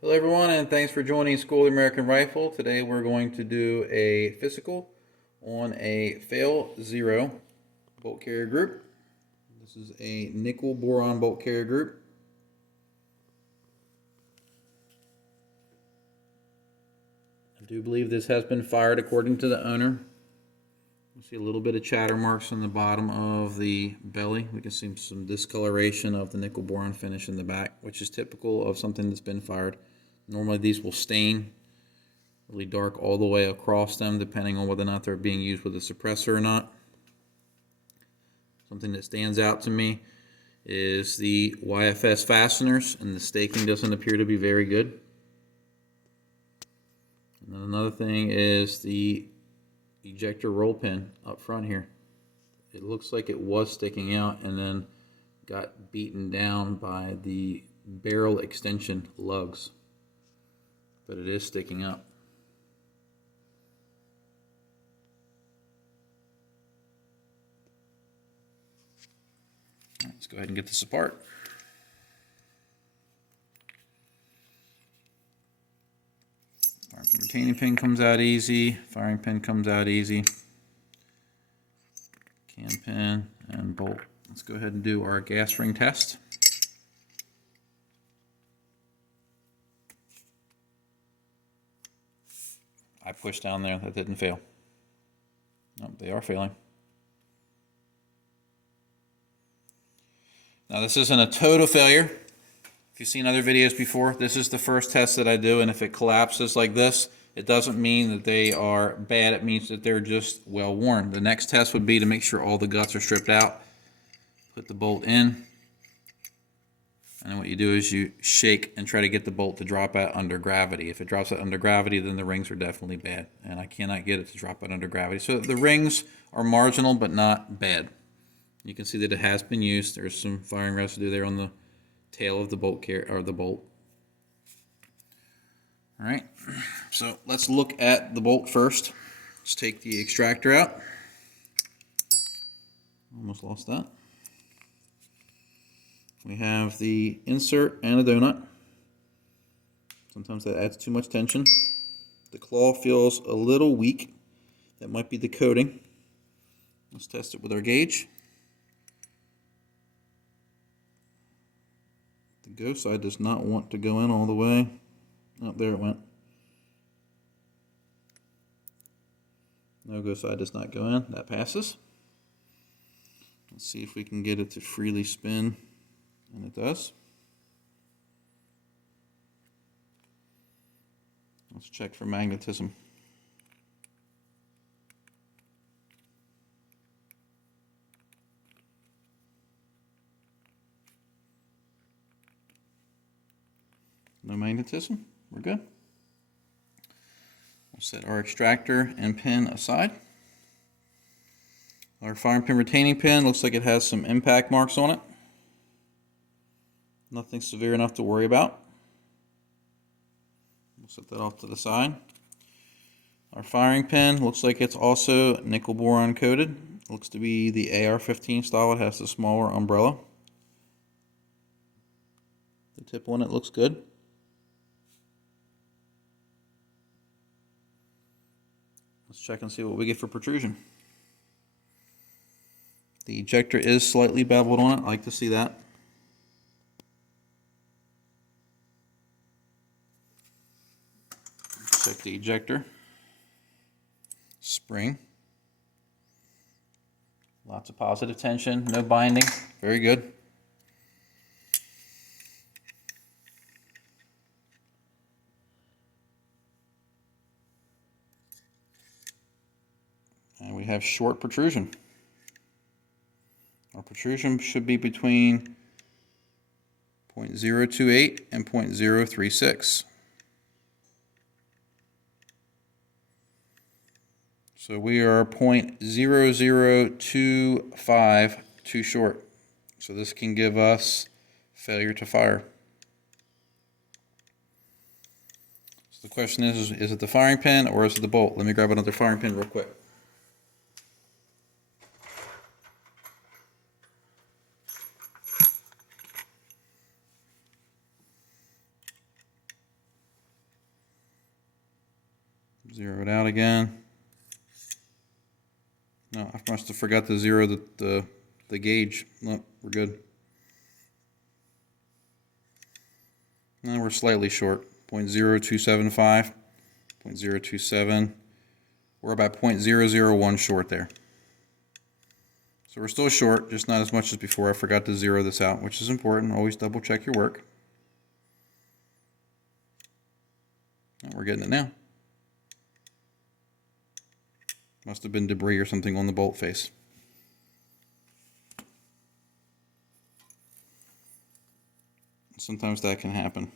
Hello everyone, and thanks for joining School of the American Rifle. Today we're going to do a physical on a fail zero bolt carrier group. This is a nickel boron bolt carrier group. I do believe this has been fired according to the owner. You see a little bit of chatter marks on the bottom of the belly. We can see some discoloration of the nickel boron finish in the back, which is typical of something that's been fired. Normally these will stain really dark all the way across them, depending on whether or not they're being used with a suppressor or not. Something that stands out to me is the YFS fasteners, and the staking doesn't appear to be very good. And then another thing is the ejector roll pin up front here. It looks like it was sticking out and then got beaten down by the barrel extension lugs, but it is sticking up. Let's go ahead and get this apart. Firing pin retaining pin comes out easy. Firing pin comes out easy. Can pin and bolt. Let's go ahead and do our gas ring test. I pushed down there. That didn't fail. Nope, they are failing. Now this isn't a total failure. If you've seen other videos before, this is the first test that I do, and if it collapses like this, it doesn't mean that they are bad. It means that they're just well worn. The next test would be to make sure all the guts are stripped out. Put the bolt in, and then what you do is you shake and try to get the bolt to drop out under gravity. If it drops out under gravity, then the rings are definitely bad, and I cannot get it to drop out under gravity. So the rings are marginal but not bad. You can see that it has been used. There's some firing residue there on the tail of the bolt or the bolt. All right, so let's look at the bolt first. Let's take the extractor out. Almost lost that. We have the insert and a donut. Sometimes that adds too much tension. The claw feels a little weak. That might be the coating. Let's test it with our gauge. The go side does not want to go in all the way. Oh, there it went. No go side does not go in. That passes. Let's see if we can get it to freely spin. And it does. Let's check for magnetism. No magnetism. We're good. We'll set our extractor and pin aside. Our firing pin retaining pin looks like it has some impact marks on it. Nothing severe enough to worry about. We'll set that off to the side. Our firing pin looks like it's also nickel boron coated. Looks to be the AR-15 style. It has the smaller umbrella. The tip on it looks good. Let's check and see what we get for protrusion. The ejector is slightly beveled on it. I like to see that. Check the ejector. Spring. Lots of positive tension, no binding. Very good. And we have short protrusion. Our protrusion should be between 0.028 and 0.036. So we are 0.0025 too short. So this can give us failure to fire. So the question is it the firing pin or is it the bolt? Let me grab another firing pin real quick. Zero it out again. No, I must have forgot to zero the gauge. No, we're good. No, we're slightly short. 0.0275, 0.027. We're about 0.001 short there. So we're still short, just not as much as before. I forgot to zero this out, which is important. Always double check your work. And we're getting it now. Must have been debris or something on the bolt face. Sometimes that can happen.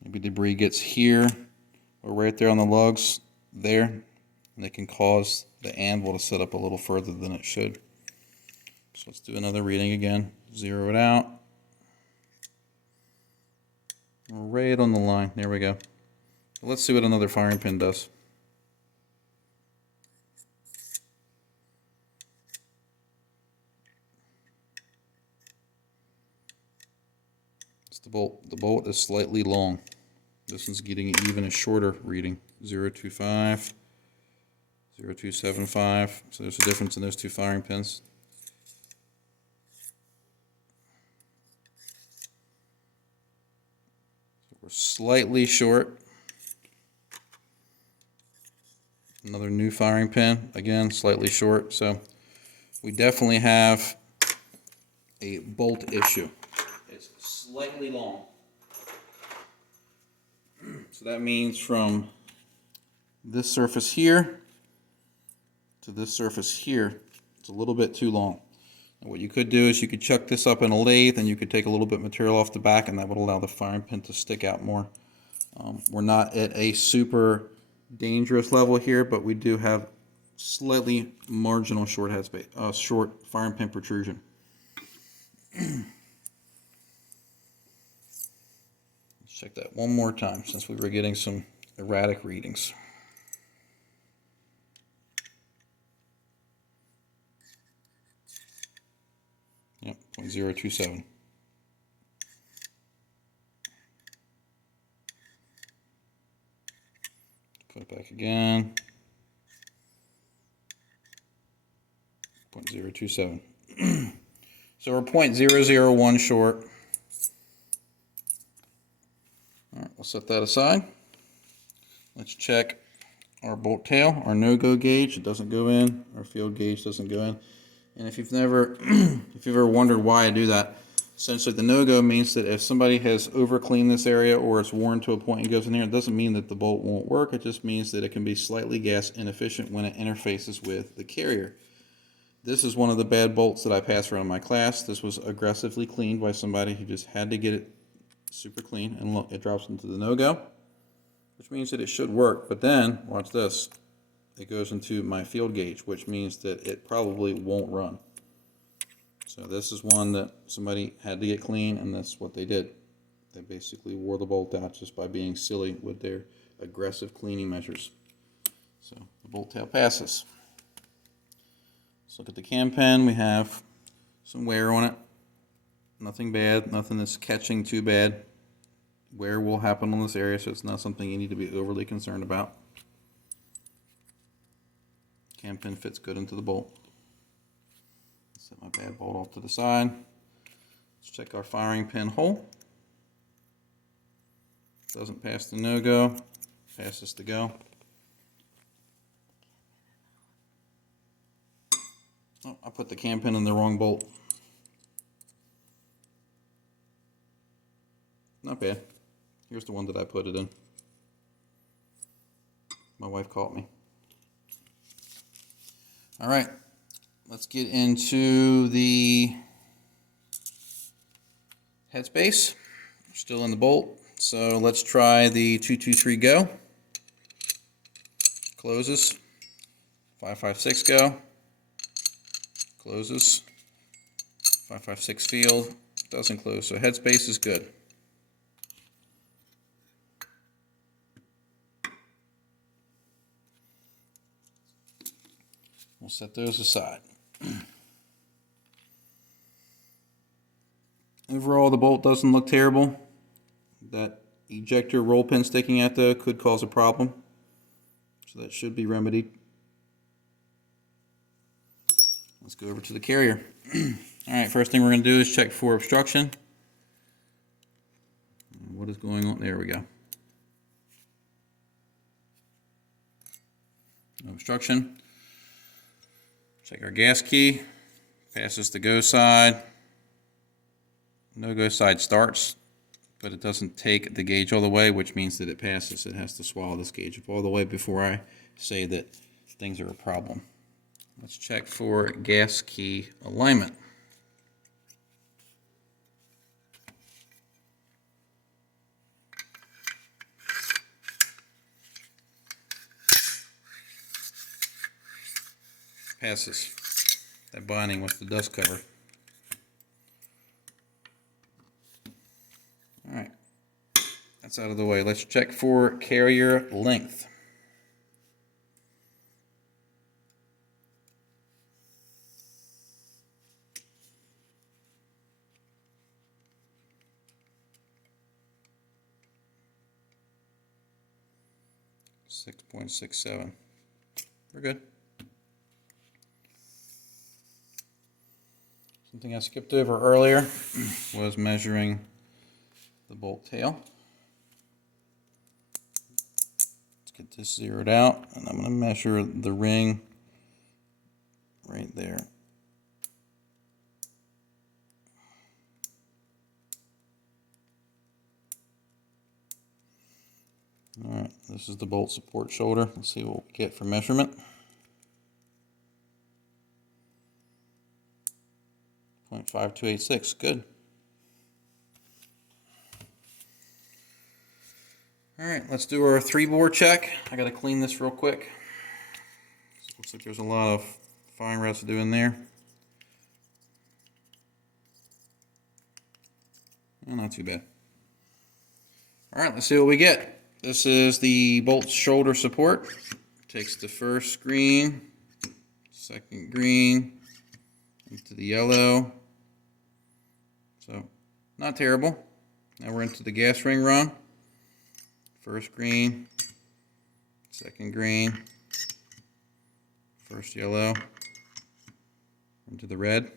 Maybe debris gets here or right there on the lugs there, and it can cause the anvil to set up a little further than it should. So let's do another reading again. Zero it out. We're right on the line. There we go. Let's see what another firing pin does. It's the bolt. The bolt is slightly long. This one's getting even a shorter reading. 0.25, 0.275. So there's a difference in those two firing pins. So we're slightly short. Another new firing pin, again, slightly short. So we definitely have a bolt issue. It's slightly long. So that means from this surface here to this surface here, it's a little bit too long. And what you could do is you could chuck this up in a lathe and you could take a little bit of material off the back, and that would allow the firing pin to stick out more. We're not at a super dangerous level here, but we do have slightly marginal short headspace, short firing pin protrusion. Let's check that one more time since we were getting some erratic readings. Yep, 0.027. Put it back again. 0.027. So we're 0.001 short. All right, we'll set that aside. Let's check our bolt tail, our no-go gauge. It doesn't go in. Our field gauge doesn't go in. And if you've never, if you've ever wondered why I do that, essentially the no-go means that if somebody has over-cleaned this area or it's worn to a point and goes in here, it doesn't mean that the bolt won't work. It just means that it can be slightly gas inefficient when it interfaces with the carrier. This is one of the bad bolts that I pass around my class. This was aggressively cleaned by somebody who just had to get it super clean. And look, it drops into the no-go, which means that it should work. But then, watch this. It goes into my field gauge, which means that it probably won't run. So this is one that somebody had to get clean, and that's what they did. They basically wore the bolt out just by being silly with their aggressive cleaning measures. So the bolt tail passes. Let's look at the cam pen. We have some wear on it. Nothing bad, nothing that's catching too bad. Wear will happen on this area, so it's not something you need to be overly concerned about. Cam pin fits good into the bolt. Set my bad bolt off to the side. Let's check our firing pin hole. Doesn't pass the no-go, passes the go. Oh, I put the cam pin in the wrong bolt. Not bad. Here's the one that I put it in. My wife caught me. All right, let's get into the headspace. We're still in the bolt, so let's try the 223 go. Closes. 556 go. Closes. 556 field. Doesn't close, so headspace is good. We'll set those aside. Overall, the bolt doesn't look terrible. That ejector roll pin sticking out though could cause a problem, so that should be remedied. Let's go over to the carrier. Alright, first thing we're going to do is check for obstruction. What is going on? There we go. No obstruction. Check our gas key. Passes the go side. No go side starts, but it doesn't take the gauge all the way, which means that it passes. It has to swallow this gauge all the way before I say that things are a problem. Let's check for gas key alignment. Passes. That binding with the dust cover. Alright, that's out of the way. Let's check for carrier length. .67. We're good. Something I skipped over earlier was measuring the bolt tail. Let's get this zeroed out, and I'm going to measure the ring right there. Alright, this is the bolt support shoulder. Let's see what we get for measurement. 0.5286, good. Alright, let's do our 3-bore check. I gotta clean this real quick. Looks like there's a lot of fine residue in there. Well, not too bad. Alright, let's see what we get. This is the bolt shoulder support. Takes the first green, second green, into the yellow. So, not terrible. Now we're into the gas ring run. First green, second green, first yellow, into the red.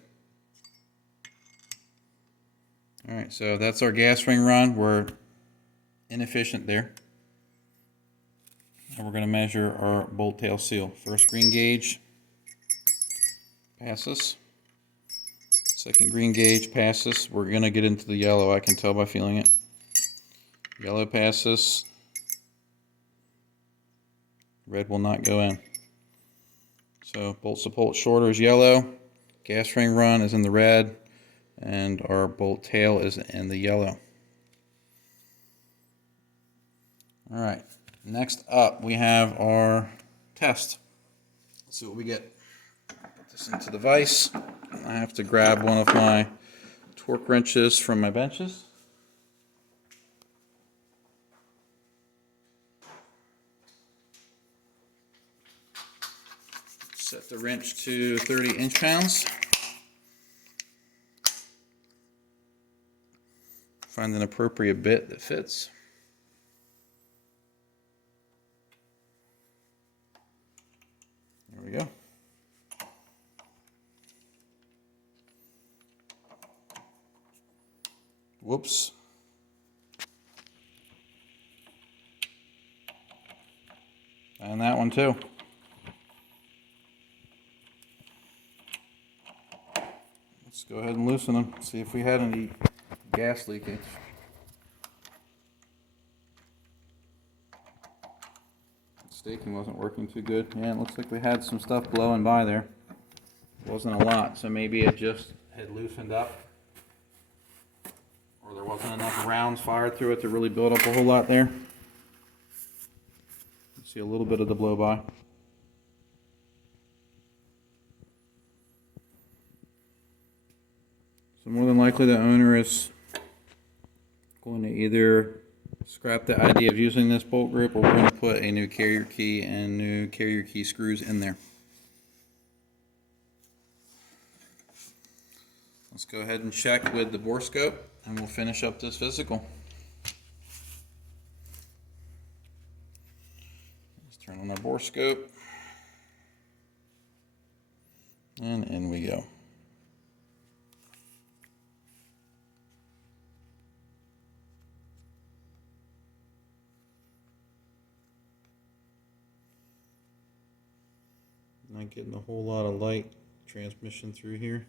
Alright, so that's our gas ring run. We're inefficient there. Now we're going to measure our bolt tail seal. First green gauge passes. Second green gauge passes. We're going to get into the yellow, I can tell by feeling it. Yellow passes. Red will not go in. So bolt support shoulder is yellow. Gas ring run is in the red. And our bolt tail is in the yellow. Alright, next up we have our test. Let's see what we get. Put this into the vise. I have to grab one of my torque wrenches from my benches. Set the wrench to 30 inch-pounds. Find an appropriate bit that fits. There we go. Whoops. And that one too. Let's go ahead and loosen them, see if we had any gas leakage. Staking wasn't working too good. Yeah, it looks like we had some stuff blowing by there. It wasn't a lot, so maybe it just had loosened up. Or there wasn't enough rounds fired through it to really build up a whole lot there. You see a little bit of the blow by. So more than likely the owner is going to either scrap the idea of using this bolt group, or we're going to put a new carrier key and new carrier key screws in there. Let's go ahead and check with the Borescope, and we'll finish up this physical. Turn on our Borescope. And in we go. Not getting a whole lot of light transmission through here.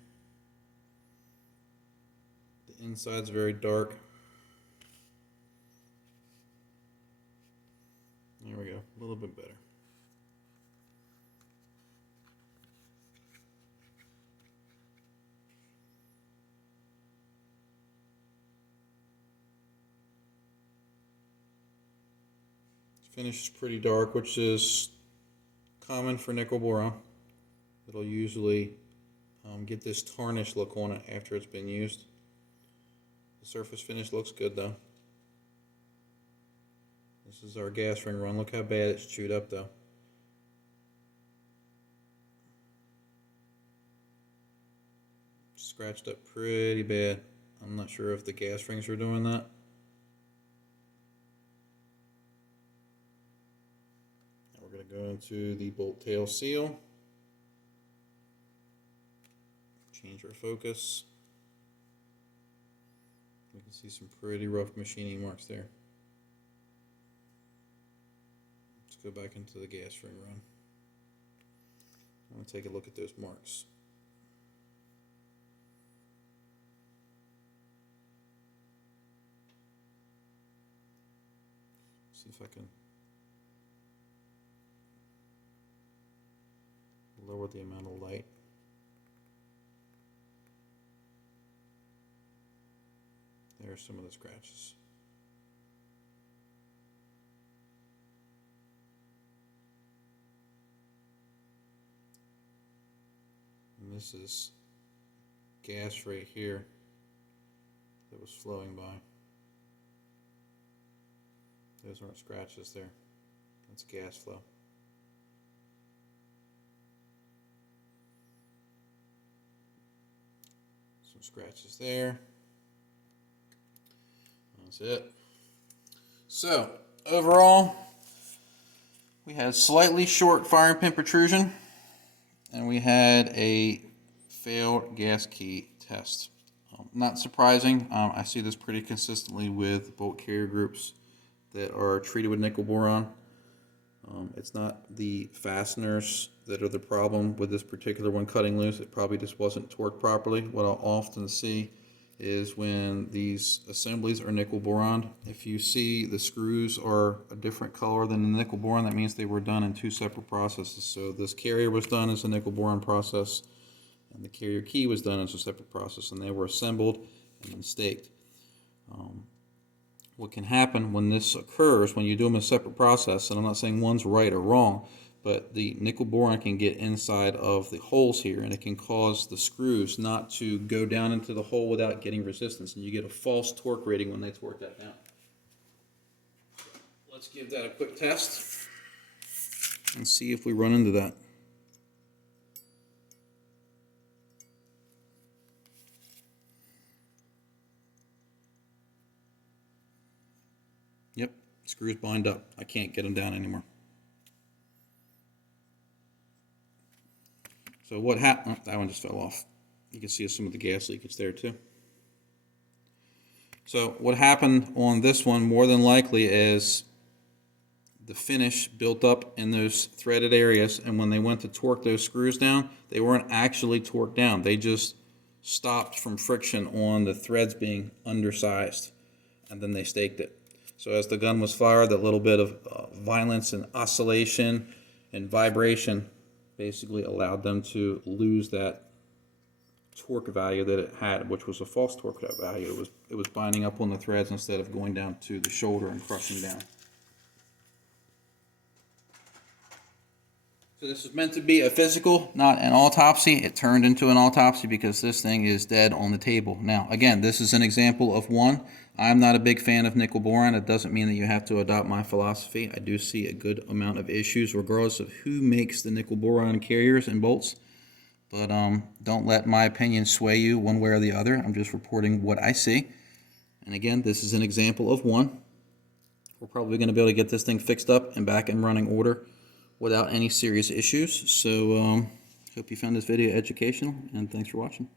The inside's very dark. There we go, a little bit better. Finish is pretty dark, which is common for nickel boron. It'll usually get this tarnish look on it after it's been used. The surface finish looks good though. This is our gas ring run. Look how bad it's chewed up though. Scratched up pretty bad. I'm not sure if the gas rings are doing that. Go into the bolt tail seal, change our focus. You can see some pretty rough machining marks there. Let's go back into the gas ring run. I'm going to take a look at those marks. See if I can lower the amount of light. There are some of the scratches. And this is gas right here that was flowing by. Those aren't scratches there. That's gas flow. Scratches there. That's it. So overall, we had slightly short firing pin protrusion, and we had a failed gas key test. Not surprising. I see this pretty consistently with bolt carrier groups that are treated with nickel boron. It's not the fasteners that are the problem with this particular one cutting loose. It probably just wasn't torqued properly. What I'll often see is when these assemblies are nickel boron, if you see the screws are a different color than the nickel boron, that means they were done in two separate processes. So this carrier was done as a nickel boron process, and the carrier key was done as a separate process, and they were assembled and then staked. What can happen when this occurs, when you do them in a separate process, and I'm not saying one's right or wrong, but the nickel boron can get inside of the holes here, and it can cause the screws not to go down into the hole without getting resistance, and you get a false torque rating when they torque that down. Let's give that a quick test and see if we run into that. Yep, screws bind up. I can't get them down anymore. So what happened? Oh, that one just fell off. You can see some of the gas leakage there too. So what happened on this one more than likely is the finish built up in those threaded areas, and when they went to torque those screws down, they weren't actually torqued down. They just stopped from friction on the threads being undersized, and then they staked it. So as the gun was fired, that little bit of violence and oscillation and vibration basically allowed them to lose that torque value that it had, which was a false torque value. It was binding up on the threads instead of going down to the shoulder and crushing down. So this was meant to be a physical, not an autopsy. It turned into an autopsy because this thing is dead on the table. Now, again, this is an example of one. I'm not a big fan of nickel boron. It doesn't mean that you have to adopt my philosophy. I do see a good amount of issues regardless of who makes the nickel boron carriers and bolts. But don't let my opinion sway you one way or the other. I'm just reporting what I see. And again, this is an example of one. We're probably going to be able to get this thing fixed up and back in running order without any serious issues. So hope you found this video educational, and thanks for watching.